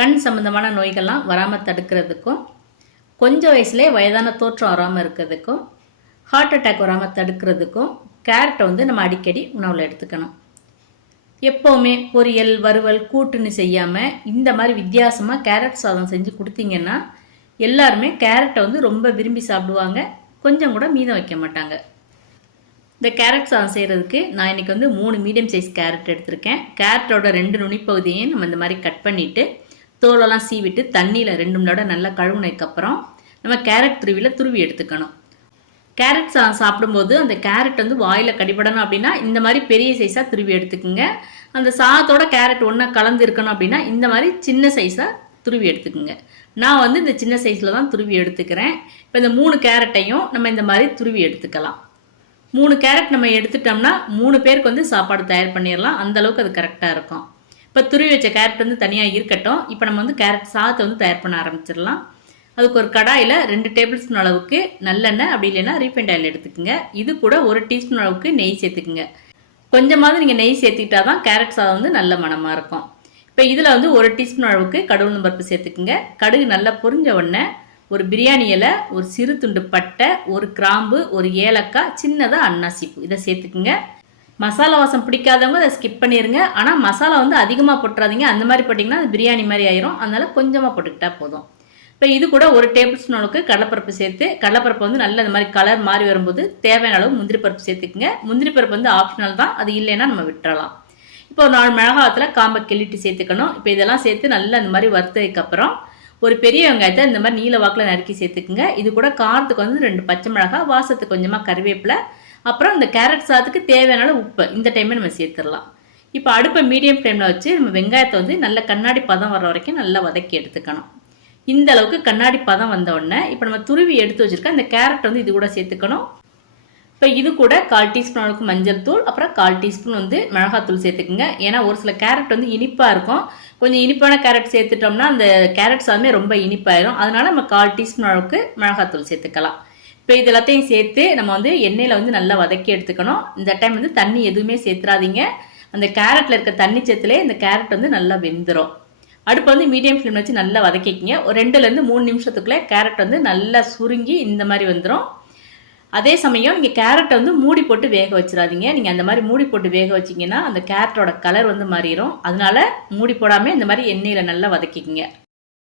கண் சம்பந்தமான நோய்கள்லாம் வராமல் தடுக்கிறதுக்கும், கொஞ்சம் வயசுலேயே வயதான தோற்றம் வராமல் இருக்கிறதுக்கும், ஹார்ட் அட்டாக் வராமல் தடுக்கிறதுக்கும் கேரட்டை வந்து நம்ம அடிக்கடி உணவில் எடுத்துக்கணும். எப்போவுமே பொரியல், வறுவல், கூட்டுன்னு செய்யாமல் இந்த மாதிரி வித்தியாசமாக கேரட் சாதம் செஞ்சு கொடுத்தீங்கன்னா எல்லாருமே கேரட்டை வந்து ரொம்ப விரும்பி சாப்பிடுவாங்க. கொஞ்சம் கூட மீதம் வைக்க மாட்டாங்க. இந்த கேரட் சாதம் செய்கிறதுக்கு நான் இன்றைக்கி வந்து 3 மீடியம் சைஸ் கேரட் எடுத்திருக்கேன். கேரட்டோட 2 நுனிப்பகுதியையும் நம்ம இந்த மாதிரி கட் பண்ணிவிட்டு தோலெல்லாம் சீவிட்டு தண்ணியில் 2 மணி நேரம் நல்லா கழுவுனதுக்கப்புறம் நம்ம கேரட் துருவி எடுத்துக்கணும். கேரட் சாதம் சாப்பிடும்போது அந்த கேரட் வந்து வாயில் கடிபடணும் அப்படின்னா இந்த மாதிரி பெரிய சைஸாக துருவி எடுத்துக்குங்க. அந்த சாதத்தோட கேரட் ஒன்றா கலந்து இருக்கணும் அப்படின்னா இந்த மாதிரி சின்ன சைஸாக துருவி எடுத்துக்குங்க. நான் வந்து இந்த சின்ன சைஸில் தான் துருவி எடுத்துக்கிறேன். இப்போ இந்த 3 கேரட்டையும் நம்ம இந்த மாதிரி துருவி எடுத்துக்கலாம். 3 கேரட் நம்ம எடுத்துட்டோம்னா 3 பேருக்கு வந்து சாப்பாடு தயார் பண்ணிடலாம். அந்தளவுக்கு அது கரெக்டாக இருக்கும். இப்போ துருவி வச்ச கேரட் வந்து தனியாக இருக்கட்டும். இப்போ நம்ம வந்து கேரட் சாதத்தை வந்து தயார் பண்ண ஆரம்பிச்சிடலாம். அதுக்கு ஒரு கடாயில் 2 டேபிள் ஸ்பூன் அளவுக்கு நல்லெண்ணெய், அப்படி இல்லைன்னா ரீஃபைண்ட் ஆயில் எடுத்துக்கோங்க. இது கூட 1 டீஸ்பூன் அளவுக்கு நெய் சேர்த்துக்குங்க. கொஞ்சமாவது நீங்கள் நெய் சேர்த்துக்கிட்டா தான் கேரட் சாதம் வந்து நல்ல மணமாக இருக்கும். இப்போ இதில் வந்து 1 டீஸ்பூன் அளவுக்கு கடுகு பருப்பு சேர்த்துக்குங்க. கடுகு நல்லா பொரிஞ்ச உடனே ஒரு பிரியாணி இலை, ஒரு சிறு துண்டு பட்டை, ஒரு கிராம்பு, ஒரு ஏலக்காய், சின்னதாக அன்னாசிப்பூ இதை சேர்த்துக்குங்க. மசாலா வாசம் பிடிக்காதவங்க அதை ஸ்கிப் பண்ணிடுங்க. ஆனால் மசாலா வந்து அதிகமாக போட்டுறாதீங்க. அந்த மாதிரி போட்டிங்கன்னா அது பிரியாணி மாதிரி ஆயிரும். அதனால் கொஞ்சமாக போட்டுக்கிட்டா போதும். இப்போ இது கூட 1 டேபிள் ஸ்பூன் அளவுக்கு கடலைப்பருப்பு சேர்த்து, கடலைப்பருப்பு வந்து நல்ல இந்த மாதிரி கலர் மாறி வரும்போது தேவையான அளவு முந்திரி பருப்பு சேர்த்துக்குங்க. முந்திரி பருப்பு வந்து ஆப்ஷனல் தான், அது இல்லைன்னா நம்ம விட்டுறலாம். இப்போ ஒரு 4 மிளகாத்தில் காம்பை கிள்ளிட்டு சேர்த்துக்கணும். இப்போ இதெல்லாம் சேர்த்து நல்லா இந்த மாதிரி வறுத்ததுக்கப்புறம் ஒரு பெரிய வெங்காயத்தை இந்த மாதிரி நீல வாக்கில் நறுக்கி சேர்த்துக்குங்க. இது கூட காரத்துக்கு வந்து 2 பச்சை மிளகாய், வாசத்துக்கு கொஞ்சமாக கருவேப்பிலை, அப்புறம் இந்த கேரட் சாதத்துக்கு தேவையான உப்பு இந்த டைமே நம்ம சேர்த்துடலாம். இப்போ அடுப்பை மீடியம் ஃப்ளேமில் வச்சு நம்ம வெங்காயத்தை வந்து நல்ல கண்ணாடி பதம் வர வரைக்கும் நல்லா வதக்கி எடுத்துக்கணும். இந்த அளவுக்கு கண்ணாடி பதம் வந்த உடனே இப்போ நம்ம துருவி எடுத்து வச்சிருக்க இந்த கேரட் வந்து இது கூட சேர்த்துக்கணும். இப்போ இது கூட 1/4 டீஸ்பூன் அளவுக்கு மஞ்சள் தூள், அப்புறம் 1/4 டீஸ்பூன் வந்து மிளகாத்தூள் சேர்த்துக்குங்க. ஏன்னா ஒரு சில கேரட் வந்து இனிப்பாக இருக்கும். கொஞ்சம் இனிப்பான கேரட் சேர்த்துட்டோம்னா அந்த கேரட் சாதமே ரொம்ப இனிப்பாயிரும். அதனால நம்ம 1/4 டீஸ்பூன் அளவுக்கு மிளகாத்தூள் சேர்த்துக்கலாம். இப்போ இது எல்லாத்தையும் சேர்த்து நம்ம வந்து எண்ணெயில் வந்து நல்லா வதக்கி எடுத்துக்கணும். இந்த டைம் வந்து தண்ணி எதுவுமே சேர்த்துறாதீங்க. அந்த கேரட்டில் இருக்க தண்ணி சேர்த்துலே இந்த கேரட் வந்து நல்லா வெந்துடும். அடுப்பு வந்து மீடியம் ஃப்ளேம் வச்சு நல்லா வதக்கிக்கிங்க. ஒரு 2லேருந்து 3 நிமிஷத்துக்குள்ளே கேரட் வந்து நல்லா சுருங்கி இந்த மாதிரி வந்துடும். அதே சமயம் நீங்கள் கேரட்டை வந்து மூடி போட்டு வேக வச்சிடாதீங்க. நீங்கள் அந்த மாதிரி மூடி போட்டு வேக வச்சிங்கன்னா அந்த கேரட்டோட கலர் வந்து மாறிடும். அதனால மூடி போடாமல் இந்த மாதிரி எண்ணெயில் நல்லா வதக்கிக்கிங்க.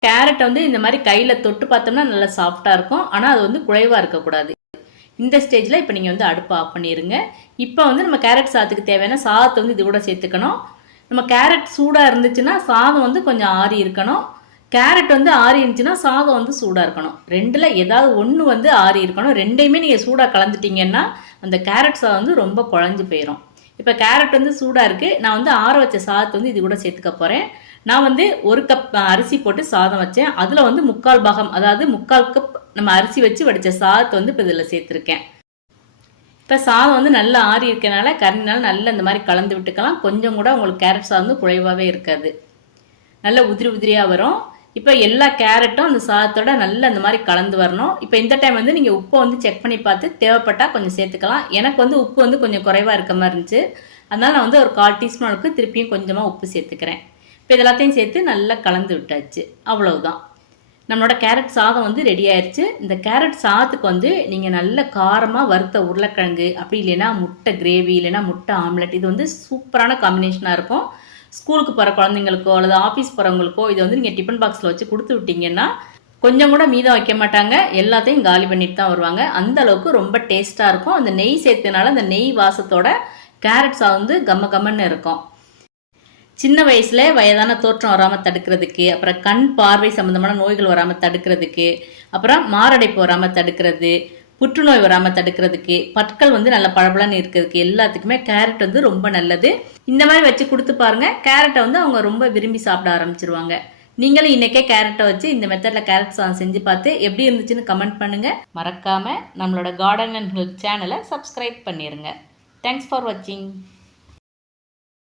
கேரட்டை வந்து இந்த மாதிரி கையில் தொட்டு பார்த்தோம்னா நல்லா சாஃப்டாக இருக்கும். ஆனால் அது வந்து குழைவாக இருக்கக்கூடாது. இந்த ஸ்டேஜில் இப்போ நீங்கள் வந்து அடுப்பை ஆஃப் பண்ணிடுங்க. இப்போ வந்து நம்ம கேரட் சாதத்துக்கு தேவையான சாதத்தை வந்து இது கூட சேர்த்துக்கணும். நம்ம கேரட் சூடாக இருந்துச்சுன்னா சாதம் வந்து கொஞ்சம் ஆறி இருக்கணும். கேரட் வந்து ஆறி இருந்துச்சுன்னா சாதம் வந்து சூடாக இருக்கணும். 2ல் ஏதாவது ஒன்று வந்து ஆறி இருக்கணும். 2யுமே நீங்கள் சூடாக கலந்துட்டிங்கன்னா அந்த கேரட் சாதம் வந்து ரொம்ப குழஞ்சி போயிடும். இப்போ கேரட் வந்து சூடாக இருக்குது. நான் வந்து ஆற வச்ச சாதத்தை வந்து இது கூட சேர்த்துக்க போகிறேன். நான் வந்து 1 கப் அரிசி போட்டு சாதம் வச்சேன். அதில் வந்து 3/4 பாகம், அதாவது 3/4 கப் நம்ம அரிசி வச்சு வடித்த சாதத்தை வந்து இப்போ இதில் சேர்த்துருக்கேன். இப்போ சாதம் வந்து நல்லா ஆறி இருக்கனால கரண்டினால நல்லா இந்த மாதிரி கலந்து விட்டுக்கலாம். கொஞ்சம் கூட உங்களுக்கு கேரட் சாதம் வந்து குழைவாகவே இருக்காது. நல்லா உதிரி உதிரியாக வரும். இப்போ எல்லா கேரட்டும் அந்த சாதத்தோட நல்லா இந்த மாதிரி கலந்து வரணும். இப்போ இந்த டைம் வந்து நீங்கள் உப்பை வந்து செக் பண்ணி பார்த்து தேவைப்பட்டால் கொஞ்சம் சேர்த்துக்கலாம். எனக்கு வந்து உப்பு வந்து கொஞ்சம் குறைவாக இருக்க மாதிரி இருந்துச்சு. அதனால் நான் வந்து ஒரு 1/4 டீஸ்பூன் அளவுக்கு திருப்பியும் கொஞ்சமாக உப்பு சேர்த்துக்கிறேன். இப்போ இதெல்லாத்தையும் சேர்த்து நல்லா கலந்து விட்டாச்சு. அவ்வளவுதான், நம்மளோட கேரட் சாதம் வந்து ரெடி ஆயிடுச்சு. இந்த கேரட் சாதத்துக்கு வந்து நீங்கள் நல்ல காரமாக வறுத்த உருளைக்கிழங்கு, அப்படி இல்லைன்னா முட்டை கிரேவி, இல்லைன்னா முட்டை ஆம்லெட், இது வந்து சூப்பரான காம்பினேஷனாக இருக்கும். ஸ்கூலுக்கு போகிற குழந்தைங்களுக்கோ அல்லது ஆஃபீஸ் போகிறவங்களுக்கோ இதை வந்து நீங்கள் டிஃபன் பாக்ஸில் வச்சு கொடுத்து விட்டீங்கன்னா கொஞ்சம் கூட மீதம் வைக்க மாட்டாங்க. எல்லாத்தையும் காலி பண்ணிட்டு தான் வருவாங்க. அந்த அளவுக்கு ரொம்ப டேஸ்ட்டாக இருக்கும். அந்த நெய் சேர்த்தனால அந்த நெய் வாசத்தோட கேரட் சாதம் வந்து கம்மன்னு இருக்கும். சின்ன வயசுல வயதான தோற்றம் வராமல் தடுக்கிறதுக்கு, அப்புறம் கண் பார்வை சம்மந்தமான நோய்கள் வராமல் தடுக்கிறதுக்கு, அப்புறம் மாரடைப்பு வராமல் தடுக்கிறது, புற்றுநோய் வராமல் தடுக்கிறதுக்கு, பற்கள் வந்து நல்ல பளபளன்னு இருக்கிறதுக்கு எல்லாத்துக்குமே கேரட் வந்து ரொம்ப நல்லது. இந்த மாதிரி வச்சு கொடுத்து பாருங்க. கேரட்டை வந்து அவங்க ரொம்ப விரும்பி சாப்பிட ஆரம்பிச்சிருவாங்க. நீங்களும் இன்னைக்கே கேரட்டை வச்சு இந்த மெத்தடில் கேரட் சாதம் செஞ்சு பார்த்து எப்படி இருந்துச்சுன்னு கமெண்ட் பண்ணுங்க. மறக்காம நம்மளோட கார்டன் அண்ட் ஹெல்த் சேனலை சப்ஸ்கிரைப் பண்ணிடுங்க. தேங்க்ஸ் ஃபார் வாட்சிங்.